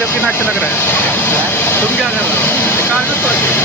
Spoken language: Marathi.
रहे हो कितना अच्छा लग रहा है। तुम क्या कर रहे हो? कार में तो